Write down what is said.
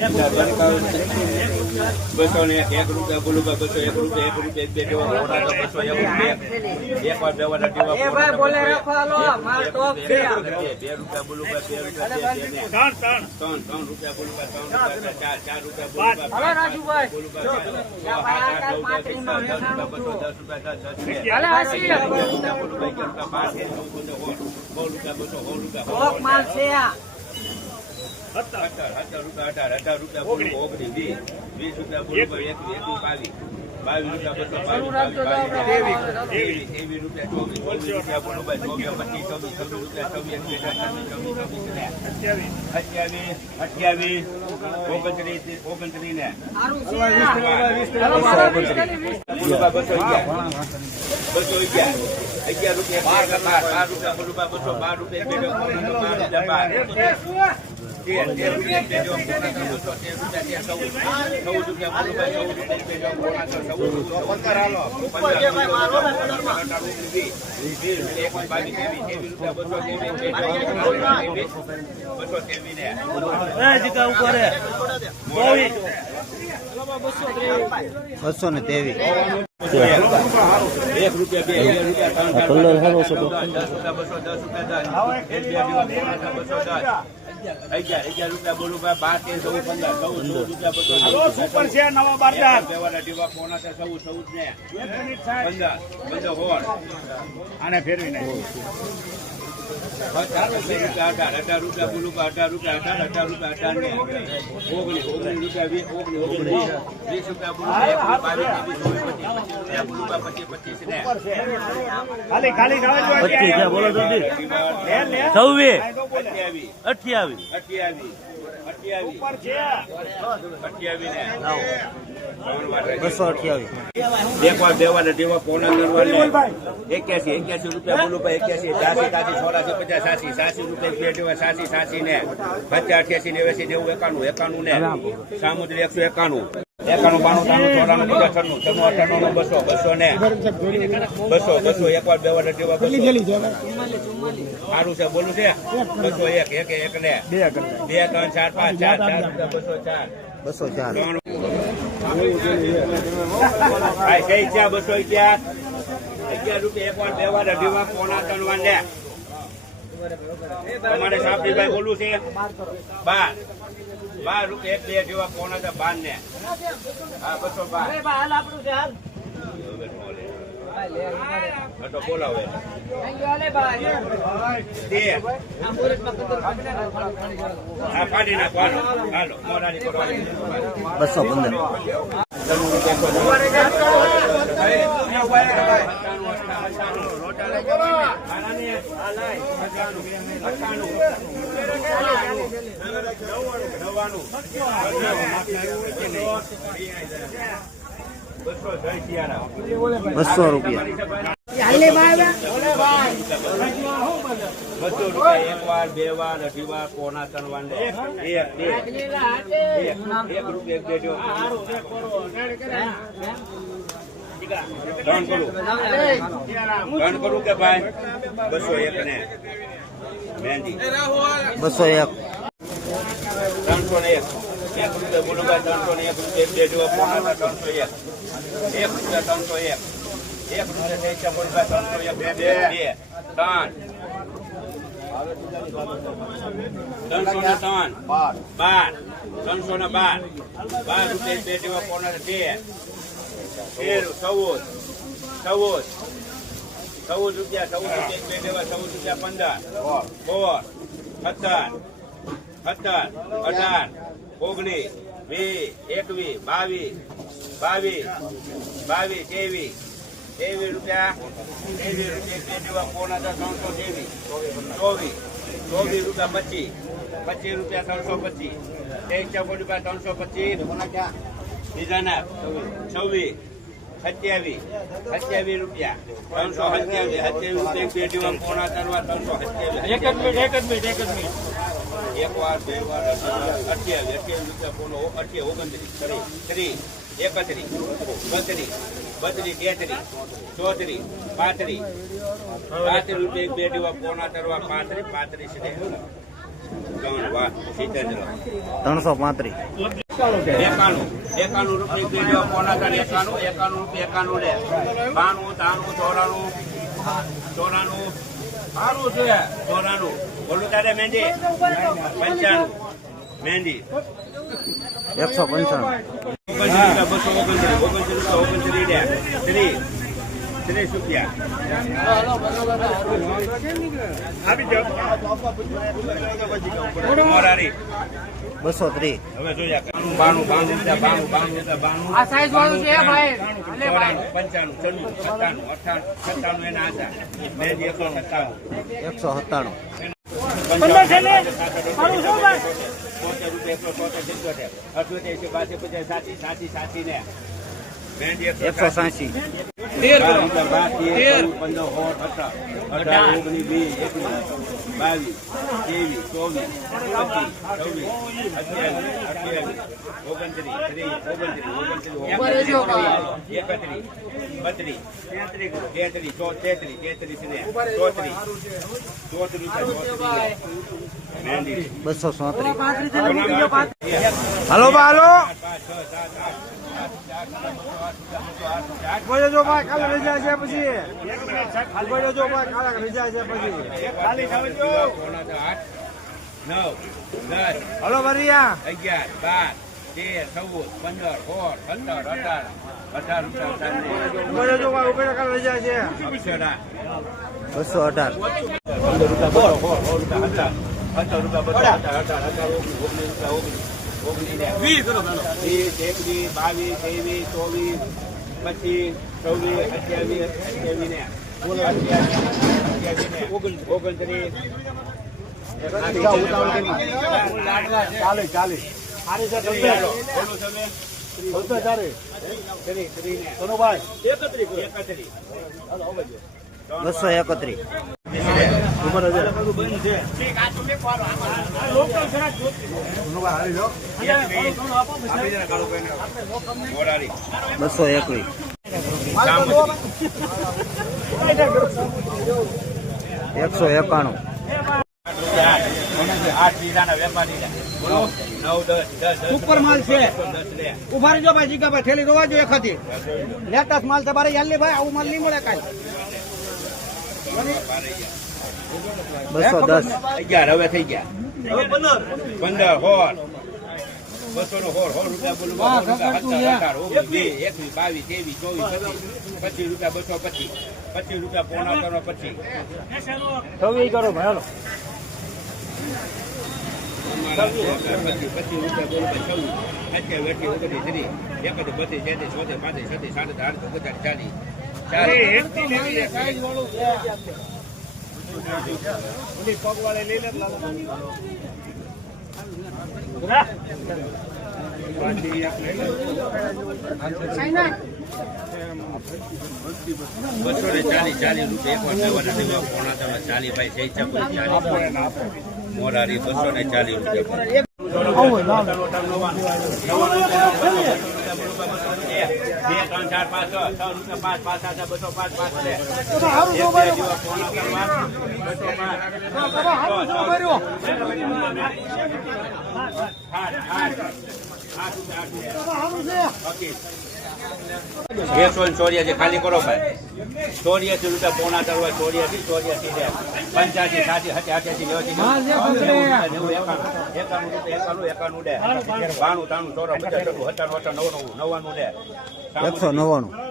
બસો એક રૂપિયા બોલું એક રૂપિયા એક રૂપિયા બે જેવા બસો બે વાર છે બે રૂપિયા બોલું ત્રણ ત્રણ રૂપિયા બોલું ત્રણ ચાર ચાર રૂપિયા બોલું બોલું પાંચ દસ રૂપિયા દસ રૂપિયા બોલું સોળ રૂપિયા બસો રૂપિયા અઢાર રૂપિયા અઢાર અઢાર રૂપિયા ઓગણીસ. વીસ. વીસ રૂપિયા બોલું એકવીસ એકવીસ બાવીસ બાવીસ રૂપિયા બસો બાવીસ ત્રેવીસ. ત્રેવીસ. રૂપિયા ચોવીસ. ચોવીસ રૂપિયા બોલું ચોવીસ પચીસ ચોવીસ છવ્વીસ રૂપિયા છવ્વીસ એકવીસ અઠ્યાવીસ ચોવીસ ચોવીસ અઠ્યાવીસ. અઠ્યાવીસ ઓગણત્રીસ ઓગણત્રીસ ને. સારું છે હાલો મારો વીસ કરી વીસ. બોલું ભાઈ બસો અગિયાર. અગિયાર. અગિયાર રૂપિયા બાર રૂપિયા બોલું બસો બાર રૂપિયા બે બાર રૂપિયા બાર. બસો ત્રેવીસ ને એ બસો ને તેવી કલર સારો છે અગિયાર અગિયાર રૂપિયા બોલું ભાઈ બાર તેર ચૌદ પંદર ચૌદ ચૌદ રૂપિયા બસો સુપર છે નવા બારદાર બેવાના ડીવા પોણા છે ચૌદ ચૌદ ને પંદર પંદર હોળ આને ફેરવી નાખ. અઢાર અઢાર રૂપિયા બોલું અઢાર રૂપિયા અઢાર અઢાર રૂપિયા અઢાર ને ઓગણીસ ઓગણીસ રૂપિયા વીસ ઓગણીસ ઓગણીસ વીસ રૂપિયા બોલું બાવીસ ત્રેવીસ પચીસ રૂપિયા બોલું પચીસ પચીસ ને ખાલી ખાલી ખાલી પચીસ બોલો જલ્દી. લે લે છવ્વીસ આ તો બોલે. અઠ્યાવીસ અઠ્યાવીસ અઠ્યાવીસ બસો અઠ્યાવીસ. એક્યાસી એક્યાસી રૂપિયા બોલું ભાઈ એક્યાસી ત્યાસી ત્યાસી ચોરાસી પચાસ સાસી સાસી રૂપિયા બે દેવા સાસી સાસી ને પચાસ અઠ્યાસી નેવ્યાસી નેવું એકાણું એકાણું ને સામુદ્રી એકસો એકાણું. એકાણું બાણું ત્રાણું ચોરાણું બીજા છન્નું છનું અઠાણું બસો બસો ને બસો બસો એક વાર બે વાર અઢી બસો સારું છે બોલું છે? બસો એક એક એક ને. બે ત્રણ ચાર પાંચ ચાર ચાર બસો ચાર. બસો ચાર. ત્રણ. કઈ છે બસો અગિયાર? અગિયાર રૂપિયા એક વાર બે વાર અઢી વાર પોણા ત્રણ વાર ને તમારે સાપડીભાઈ બોલવું છે? બાર. બાર રૂપિયા એક બે જેવા ફોન હતા બાર ને હા બસો બાર. હાલ આપણું છે હાલ. બોલાવે બસો પંદર. બસો રૂપિયા. બસો રૂપિયા. એક વાર બે વાર અઢી વાર પોણા ત્રણ. વાર ને એક બે એક રૂપિયા. ત્રણ કરું. ત્રણ કરું કે ભાઈ? બસો એક ને. મહેંદી. બસો એક. ત્રણસો ને એક. એક રૂપિયા ત્રણસો ને એક રૂપિયા બે જો પોણા ત્રણસો એક. એક રૂપિયા ત્રણસો એક. એક રૂપિયા ત્રણસો એક. બે બે બે. ત્રણ. ત્રણસો ને ત્રણ. બાર. ત્રણસો ને બાર. બાર રૂપિયા બે જેવા પોણા તેર તેર ચૌદ ચૌદ ચૌદ રૂપિયા ચૌદ રૂપિયા બે લેવા ચૌદ રૂપિયા પંદર બોર સત્તર સત્તર અઢાર ઓગણીસ વીસ એકવીસ બાવીસ બાવીસ બાવીસ ત્રેવીસ ત્રેવીસ રૂપિયા ત્રેવીસ રૂપિયા બે જેવા પોણા દસ ત્રણસો ત્રેવીસ ચોવીસ ચોવીસ રૂપિયા પચીસ પચીસ રૂપિયા ત્રણસો પચીસ ત્રેવીસ ચૌદ રૂપિયા ત્રણસો પચીસ બીજાના છવ્વીસ સત્યાવીસ સત્યાવીસ રૂપિયા ત્રણસો સત્યાવીસ સત્યાવીસ રૂપિયા પેટીમાં પોણા કરવા ત્રણસો સત્યાવીસ એક જ મિનિટ એક જ મિનિટ એક જ મિનિટ. એક વાર બે વાર અઠ્યાવીસ અઠ્યાવીસ રૂપિયા પોલો અઠ્યાવીસ ઓગણત્રીસ ત્રીસ ત્રીસ એકત્રીસ બત્રીસ બત્રીસ તેત્રીસ ચોત્રીસ પાંત્રીસ. પાંત્રીસ રૂપિયા એક બે જેવા પોણા કરવા પાંત્રીસ પાંત્રીસ ને ત્રણ. વાહ સિત્તેર ત્રણસો પાંત્રીસ. એકાણું એકાણું. રૂપિયા દેજો પોણા ત્રણ એકાણું. એકાણું રૂપિયા એકાણું લે. બાણું ત્રાણું ચોરાણું. ચોરાણું. સારું છે. ચોરાણું. બોલું તારે મહેંદી. પંચાણું. મહેંદી. એકસો પંચાણું. બસો ઓગણત્રીસ ઓગણત્રીસ રૂપિયા ઓગણત્રીસ લે ત્રીસ રૂપિયા. આપી દો મોરારી. બસો ત્રીસ. એકસો સત્તાણું. એકસો સાસી. બાર, તેર, પંદર, સોળ, અઢાર, અઢાર, ઓગણીસ, વીસ, એકવીસ, બાવીસ, ત્રેવીસ, ચોવીસ, પચીસ, છવ્વીસ, અઠ્યાવીસ, અઠ્યાવીસ, ઓગણત્રીસ, ત્રીસ, ઓગણત્રીસ, ઓગણત્રીસ, એકત્રીસ, બત્રીસ, તેત્રીસ, તેત્રીસ, તેત્રીસ, તેત્રીસ ને ચોત્રીસ, ચોત્રીસ. બસો ચોત્રીસ હાલો બા હાલો બોલો જો ભાઈ કાલે રજા છે પછી બોલો જો ભાઈ કાલે રજા છે પછી ખાલી આઠ, નવ, દસ, હલો ભરિયા અગિયાર બાર તેર ચૌદ પંદર સોળ સત્તર અઢાર અઢાર બસો અઢાર પંદર રૂપિયા રૂપિયા અઢાર સત્તર રૂપિયા બધો અઢાર અઢાર અઢાર ઓગણીસ રૂપિયા ઓગણીસ વીસ એકવીસ બાવીસ ત્રેવીસ ચોવીસ પચીસ છવ્વીસ અઠ્યાવીસ અઠ્યાવીસ ને. ને ઓગણત્રીસ ચાલે ચાલે બસો એકત્રીસ બસો એકવીસ એકસો એકાણું આઠ લીધાના વેપારી બોલો નવ દસ દસ દસ ઉપર માલ છે. ઊભા રહેજો ભાઈ જીગા ભાઈ થેલી રોવા જોઈએ ખતી. લેટેસ્ટ માલ છે બારે યાલે ભાઈ આવું માલ નહીં મળે કાંઈ. બસો દસ. અગિયાર હવે થઈ ગયા. પંદર. હોર બસો નો હોર હોર રૂપિયા બોલું એકવીસ બાવીસ ત્રેવીસ ચોવીસ પચીસ પચીસ રૂપિયા બસો પચીસ. પચીસ રૂપિયા પોણા કરો પચીસ છવ્વીસ કરો ભાઈ હાલો. ચાલીસ બસો ને ચાલીસ ચાલીસ રૂપિયા પોણા તમે ચાલી ભાઈ જઈ ચપલ મોરારી બસો ને ચાલીસ રૂપિયા બે ત્રણ ચાર પાંચ છ છ રૂપિયા પાંચ પાંચ સાત બસો પાંચ પાંચ આઠ આઠ રૂપિયા આઠ રૂપિયા એકસો ને ચોર્યાસી ખાલી કરો ભાઈ ચોર્યાસી રૂપિયા પોણા તરવા ચોર્યાસી ચોર્યાસી છે પંચ્યાસી સાસી હતી અઠ્યાસી નેવાસી નેવું એકાણું એકાણું એકાણું ડે બાણું ત્રાણું ચોરા પચાસ ટકું અઠાણું નવ્વાણું નવ્વાણું ડે એકસો નવ્વાણું